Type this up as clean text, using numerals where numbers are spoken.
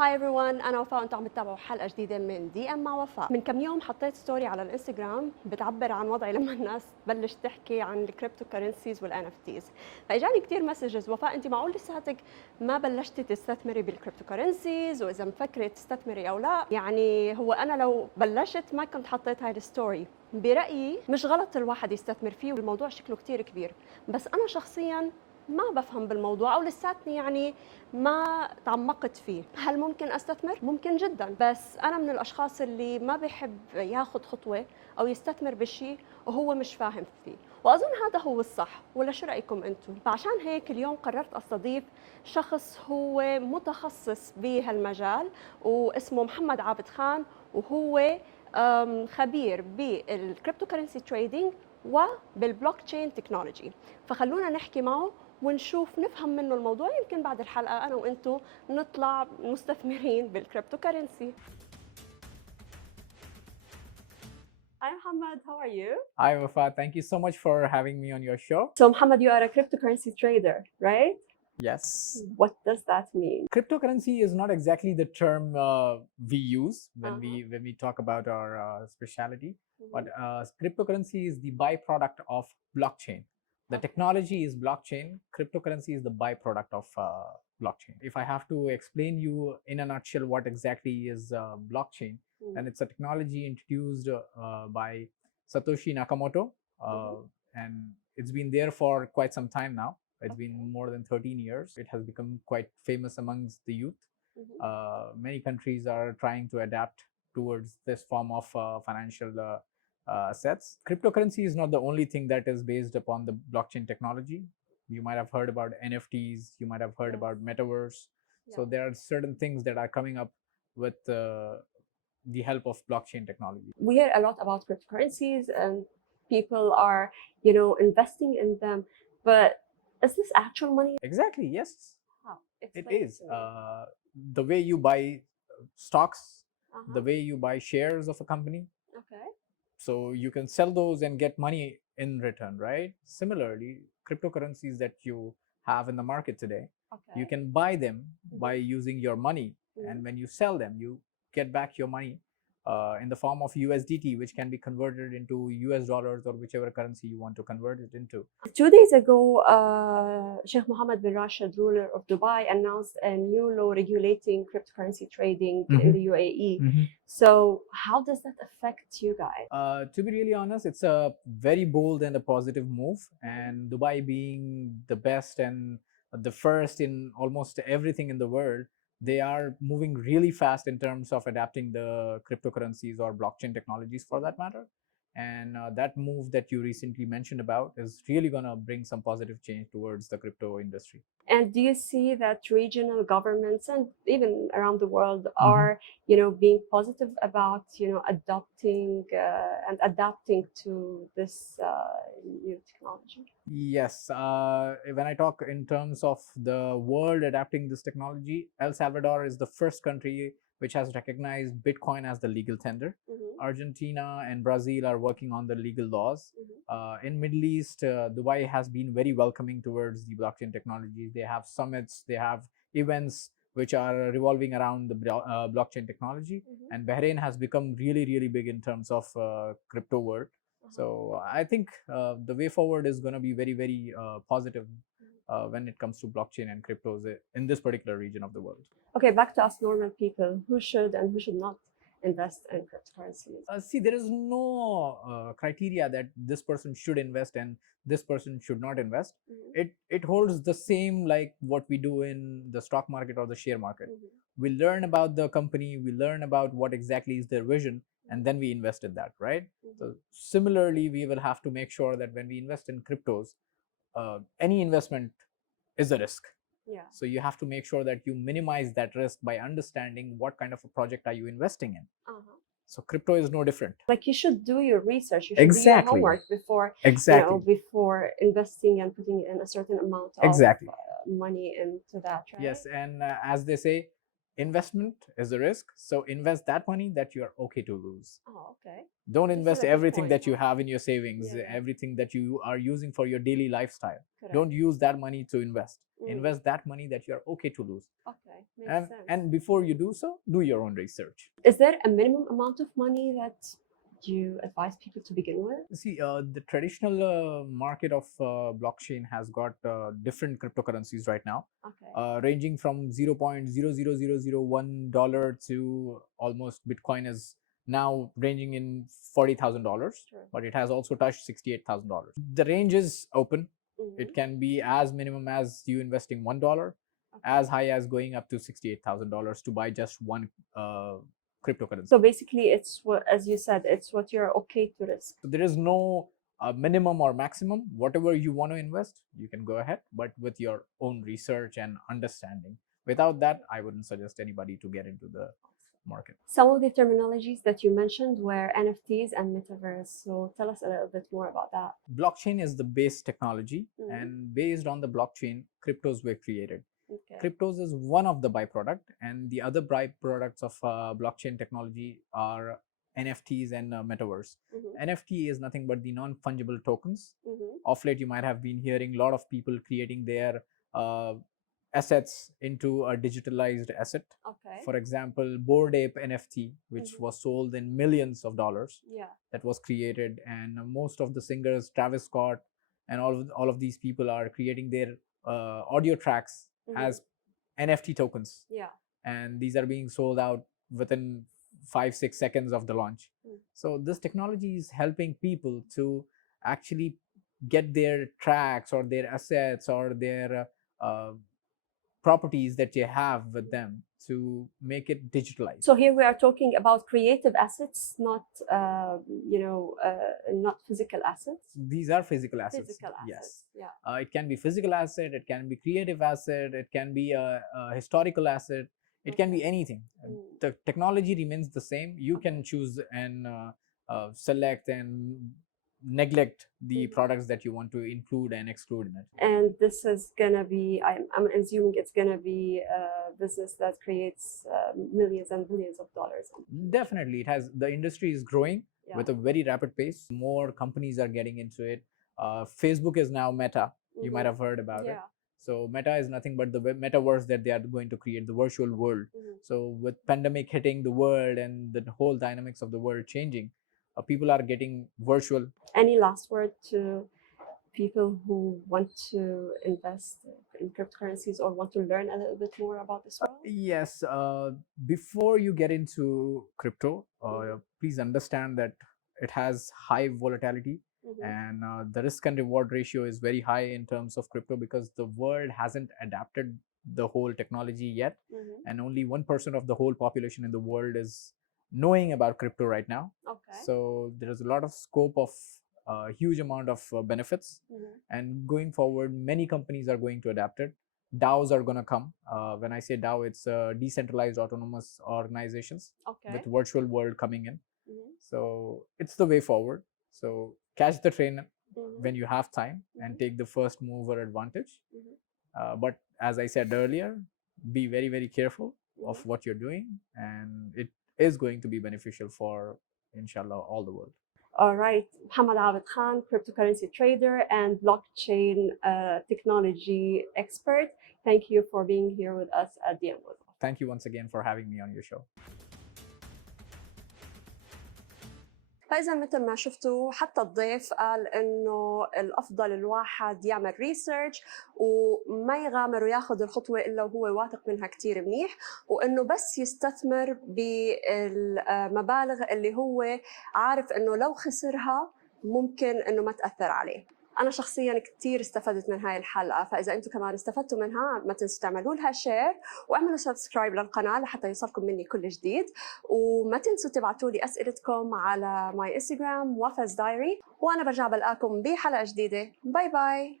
هاي everyone، أنا وفاء وأنتم عم تتابعوا حلقة جديدة من دي ام مع وفاء. من كم يوم حطيت ستوري على الانستغرام بتعبر عن وضعي لما الناس تبلش تحكي عن الكريبتو كرنسيز والان اف تيز، فاجاني كثير مسجز: وفاء أنت معقول لساتك ما بلشتي تستثمري بالكريبتو كرنسيز؟ وإذا مفكرة تستثمري أو لا؟ يعني هو أنا لو بلشت ما كنت حطيت هاي الستوري. برأيي مش غلط الواحد يستثمر فيه والموضوع شكله كثير كبير، بس أنا شخصياً ما بفهم بالموضوع او لساتني يعني ما تعمقت فيه. هل ممكن استثمر؟ ممكن جدا، بس انا من الاشخاص اللي ما بحب ياخذ خطوه او يستثمر بالشيء وهو مش فاهم فيه، واظن هذا هو الصح. ولا شو رايكم انتم؟ فعشان هيك اليوم قررت استضيف شخص هو متخصص بهالمجال واسمه محمد عابد خان، وهو خبير بالكريبتو كرنسي تريدينج وبالبلوك تشين تكنولوجي. فخلونا نحكي معه ونشوف نفهم منه الموضوع، يمكن بعد الحلقة أنا وإنتو نطلع مستثمرين بالكريبتو كرنسي. Hi Muhammad, how are you? Hi, Wafa. Thank you so much for having me on your show. So Muhammad, you are a cryptocurrency trader, right? Yes. What does that mean? Cryptocurrency is not exactly the term we use when Uh-huh. we talk about our specialty, but Mhm. cryptocurrency is the byproduct of blockchain. The Okay. technology is blockchain. Cryptocurrency is the byproduct of blockchain. If I have to explain you in a nutshell what exactly is blockchain, then it's a technology introduced by Satoshi Nakamoto, and it's been there for quite some time now. It's Okay. been more than 13 years. It has become quite famous amongst the youth. Many countries are trying to adapt towards this form of financial assets. Cryptocurrency is not the only thing that is based upon the blockchain technology. You might have heard about NFTs, you might have heard Yes. about metaverse. So Yeah. there are certain things that are coming up with the help of blockchain technology. We hear a lot about cryptocurrencies and people are, investing in them, but is this actual money? Exactly, yes. How? It Explain is. to me. The way you buy stocks, the Uh-huh. way you buy shares of a company, Okay. so you can sell those and get money in return, right? Similarly, cryptocurrencies that you have in the market today, you Okay. can buy them by using your money, Mhm. and when you sell them, you get back your money in the form of USDT, which can be converted into US dollars or whichever currency you want to convert it into. 2 days ago, Sheikh Mohammed bin Rashid, ruler of Dubai, announced a new law regulating cryptocurrency trading in the UAE. So, how does that affect you guys? To be really honest, it's a very bold and a positive move. And Dubai being the best and the first in almost everything in the world, they are moving really fast in terms of adapting the cryptocurrencies or blockchain technologies for that matter. And that move that you recently mentioned about is really going to bring some positive change towards the crypto industry. And do you see that regional governments and even around the world are, being positive about, adopting and adapting to this new technology? Yes, when I talk in terms of the world adapting this technology, El Salvador is the first country which has recognized Bitcoin as the legal tender. Argentina and Brazil are working on the legal laws. In Middle East, Dubai has been very welcoming towards the blockchain technologies. They have summits, they have events which are revolving around the blockchain technology. And Bahrain has become really, really big in terms of crypto world. So I think the way forward is going to be very, very positive when it comes to blockchain and cryptos in this particular region of the world. Okay, back to us normal people. Who should and who should not invest in cryptocurrencies? See, there is no criteria that this person should invest and this person should not invest. It holds the same like what we do in the stock market or the share market. We learn about the company, we learn about what exactly is their vision, and then we invest in that, right? So similarly, we will have to make sure that when we invest in cryptos, any investment is a risk. Yeah. So you have to make sure that you minimize that risk by understanding what kind of a project are you investing in. So crypto is no different. Like you should do your research. You should do your homework before before investing and putting in a certain amount of money into that, right? Yes, and as they say, investment is a risk. So invest that money that you are okay to lose. Oh, okay. Don't This is invest a good everything point, that you huh? have in your savings, Yeah, yeah. everything that you are using for your daily lifestyle. Correct. Don't use that money to invest. Mm. Invest that money that you are okay to lose. Okay, makes sense. And before you do so, do your own research. Is there a minimum amount of money that you advise people to begin with? See, the traditional market of blockchain has got different cryptocurrencies right now, Okay. ranging from $0.00001 to almost Bitcoin is now ranging in $40,000, Sure. but it has also touched $68,000. The range is open. Mhm. It can be as minimum as you investing $1, as high as going up to $68,000 to buy just one cryptocurrency. So basically, it's what, as you said, it's what you're okay to risk. So there is no minimum or maximum. Whatever you want to invest, you can go ahead, but with your own research and understanding. Without that, I wouldn't suggest anybody to get into the market. Some of the terminologies that you mentioned were NFTs and metaverse. So tell us a little bit more about that. Blockchain is the base technology, Mhm. and based on the blockchain, cryptos were created. Okay. Cryptos is one of the byproduct, and the other byproducts of blockchain technology are NFTs and metaverse. Mhm. NFT is nothing but the non-fungible tokens. Mhm. Of late, you might have been hearing a lot of people creating their assets into a digitalized asset. Okay. For example, Bored Ape NFT, which Mhm. was sold in millions of dollars, Yeah. that was created, and most of the singers, Travis Scott, and all of these people are creating their audio tracks Mhm. as NFT tokens, Yeah. and these are being sold out within 5-6 seconds of the launch. Mm. So this technology is helping people to actually get their tracks or their assets or their properties that they have with them to make it digitalized. So here we are talking about creative assets, not not physical assets. These are physical assets. Physical assets. Yes. Yeah. It can be physical asset, it can be creative asset, it can be a historical asset, it can be Okay. anything. Mm. The technology remains the same. You can choose and select and neglect the Mhm. products that you want to include and exclude in it. And this is gonna be, I'm assuming it's gonna be a business that creates millions and billions of dollars. Definitely, it has. The industry is growing Yeah. with a very rapid pace. More companies are getting into it. Facebook is now Meta. You might Mhm. have heard about it. Yeah. So Meta is nothing but the metaverse that they are going to create, the virtual world. Mhm. So with pandemic hitting the world and the whole dynamics of the world changing, people are getting virtual. Any last word to people who want to invest in cryptocurrencies or want to learn a little bit more about this world? Yes. Before you get into crypto, Mhm. please understand that it has high volatility, Mhm. and the risk and reward ratio is very high in terms of crypto because the world hasn't adapted the whole technology yet, Mhm. and only 1% of the whole population in the world is knowing about crypto right now. Okay. So there is a lot of scope of huge amount of benefits, Mhm. and going forward, many companies are going to adapt it. DAOs are going to come. When I say DAO, it's decentralized autonomous organizations Okay. with virtual world coming in. Mhm. So it's the way forward. So catch the train Mhm. when you have time and Mhm. take the first mover advantage. Mhm. But as I said earlier, be very, very careful of Mhm. what you're doing, and it is going to be beneficial for, inshallah, all the world. All right, Muhammad Abed Khan, cryptocurrency trader and blockchain technology expert. Thank you for being here with us at the Enwood. Thank you once again for having me on your show. فإذا مثل ما شفتوا حتى الضيف قال إنه الأفضل الواحد يعمل ريسيرش وما يغامر وياخذ الخطوة إلا وهو واثق منها كتير منيح، وإنه بس يستثمر بالمبالغ اللي هو عارف إنه لو خسرها ممكن إنه ما تأثر عليه. أنا شخصياً كتير استفدت من هاي الحلقة، فإذا أنتم كمان استفدتوا منها ما تنسوا تعملوا لها شير واعملوا سبسكرايب للقناة لحتى يوصلكم مني كل جديد، وما تنسوا تبعتوا لي أسئلتكم على ماي انستغرام وافا's diary، وأنا برجع بلقاكم بحلقة جديدة. باي باي.